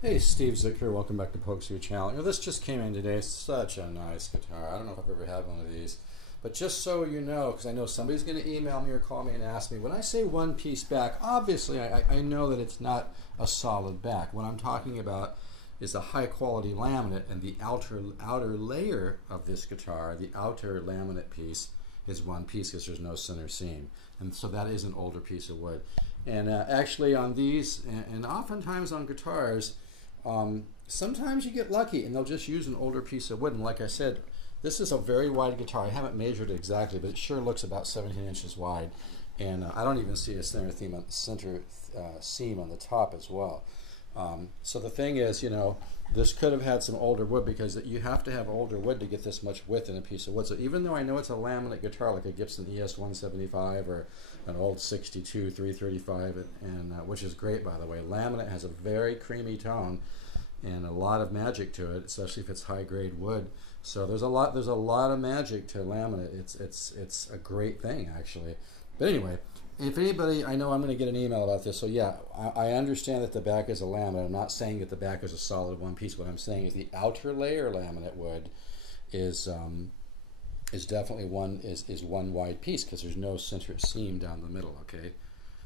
Hey, Steve Zick here. Welcome back to Pokes Your Channel. You know, this just came in today. It's such a nice guitar. I don't know if I've ever had one of these. But just so you know, because I know somebody's going to email me or call me and ask me, when I say one-piece back, obviously I know that it's not a solid back. What I'm talking about is a high-quality laminate, and the outer layer of this guitar, the outer laminate piece, is one piece because there's no center seam. And so that is an older piece of wood. And actually on these, and oftentimes on guitars, sometimes you get lucky and they'll just use an older piece of wood. And like I said, this is a very wide guitar. I haven't measured it exactly, but it sure looks about 17 inches wide. And I don't even see a center seam on the top as well. So the thing is, you know, this could have had some older wood, because you have to have older wood to get this much width in a piece of wood. So even though I know it's a laminate guitar like a Gibson ES-175 or an old 62 335, and which is great, by the way, laminate has a very creamy tone and a lot of magic to it, especially if it's high grade wood. So there's a lot of magic to laminate. It's a great thing, actually. But anyway, if anybody, I know I'm going to get an email about this, so yeah, I understand that the back is a laminate. I'm not saying that the back is a solid one piece. What I'm saying is the outer layer laminate wood is definitely one wide piece, because there's no center seam down the middle. Okay,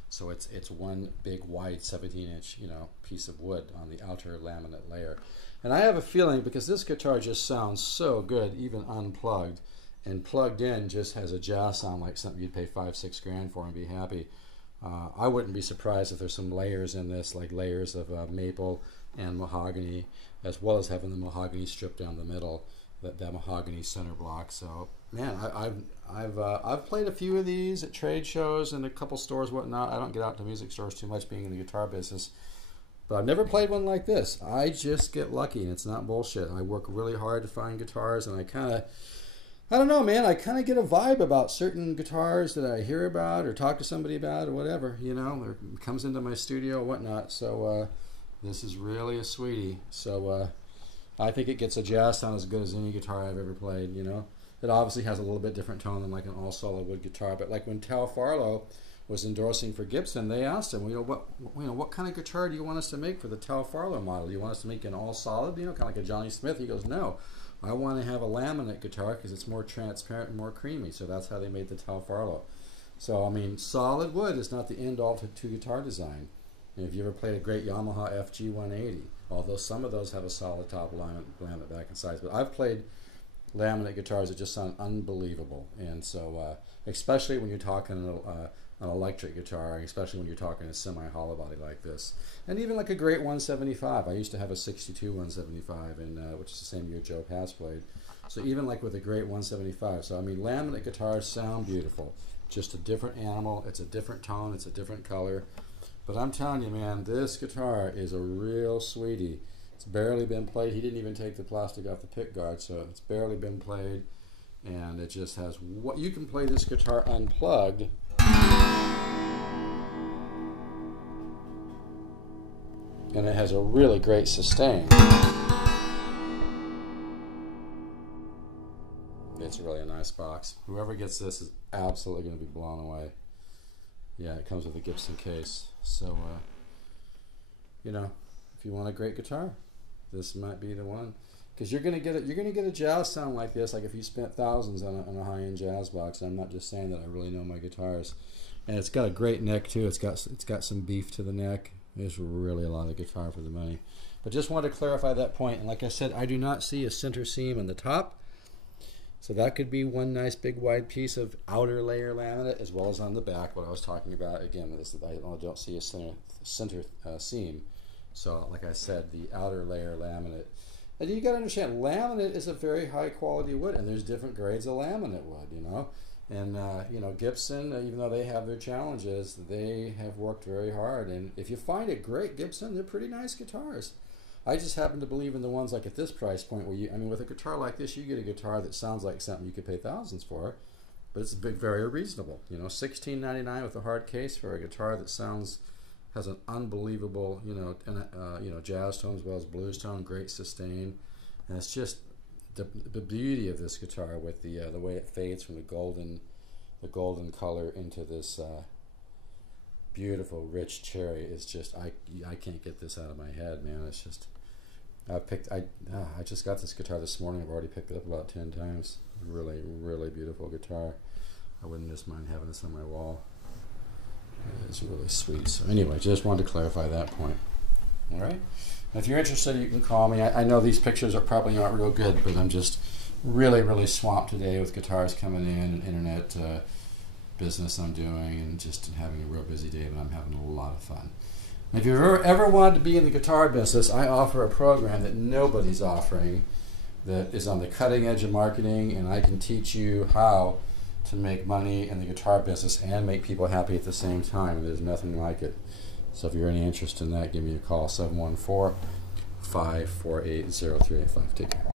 so it's one big wide 17-inch piece of wood on the outer laminate layer. And I have a feeling, because this guitar just sounds so good even unplugged, and plugged in just has a jazz sound like something you'd pay $5-6 grand for and be happy. I wouldn't be surprised if there's some layers in this, like layers of maple and mahogany, as well as having the mahogany strip down the middle, that mahogany center block. So man, I've played a few of these at trade shows and a couple stores, whatnot. I don't get out to music stores too much, being in the guitar business, but I've never played one like this. I just get lucky, and it's not bullshit. I work really hard to find guitars, and I don't know, man, I kind of get a vibe about certain guitars that I hear about or talk to somebody about or whatever, or comes into my studio or whatnot. So this is really a sweetie. So I think it gets a jazz sound as good as any guitar I've ever played. It obviously has a little bit different tone than like an all solid wood guitar, but like when Tal Farlow was endorsing for Gibson, they asked him, what kind of guitar do you want us to make for the Tal Farlow model? Do you want us to make an all solid, kind of like a Johnny Smith? He goes, no. I want to have a laminate guitar because it's more transparent and more creamy. So that's how they made the Tal Farlow. So I mean, solid wood is not the end all to guitar design. And if you ever played a great Yamaha FG 180, although some of those have a solid top laminate back and sides, but I've played laminate guitars that just sound unbelievable. And so especially when you're talking an electric guitar, especially when you're talking a semi-hollowbody like this, and even like a great 175. I used to have a 62 175, which is the same year Joe Pass played. So even like with a great 175. So I mean, laminate guitars sound beautiful. Just a different animal. It's a different tone. It's a different color. But I'm telling you, man, this guitar is a real sweetie. It's barely been played. He didn't even take the plastic off the pick guard, so it's barely been played. And it just has what you can play this guitar unplugged. And it has a really great sustain. It's really a nice box. Whoever gets this is absolutely going to be blown away. Yeah, it comes with a Gibson case. So, if you want a great guitar, this might be the one. Because you're gonna get a jazz sound like this, like if you spent thousands on a high-end jazz box. I'm not just saying that, I really know my guitars. And it's got a great neck too. It's got some beef to the neck. There's really a lot of guitar for the money. But just wanted to clarify that point. And like I said, I do not see a center seam on the top. So that could be one nice big wide piece of outer layer laminate, as well as on the back, what I was talking about. Again, I don't see a center seam. So like I said, the outer layer laminate. And you got to understand, laminate is a very high quality wood, and there's different grades of laminate wood, And Gibson, even though they have their challenges, they have worked very hard. And if you find a great Gibson, they're pretty nice guitars. I just happen to believe in the ones like at this price point where with a guitar like this, you get a guitar that sounds like something you could pay thousands for, but it's very reasonable. $16.99 with a hard case for a guitar that has an unbelievable, jazz tone as well as blues tone, great sustain, and it's just the beauty of this guitar with the way it fades from the golden color into this beautiful, rich cherry is just, I can't get this out of my head, man. It's just, I just got this guitar this morning. I've already picked it up about 10 times. Really, really beautiful guitar. I wouldn't just mind having this on my wall. It's really sweet. So anyway, just wanted to clarify that point. All right. If you're interested, you can call me. I know these pictures are probably not real good, but I'm just really, really swamped today with guitars coming in and internet business I'm doing, and just having a real busy day, but I'm having a lot of fun. And if you've ever wanted to be in the guitar business, I offer a program that nobody's offering that is on the cutting edge of marketing, and I can teach you how to make money in the guitar business and make people happy at the same time. There's nothing like it. So if you're any interest in that, give me a call, 714-548-0385. Take care.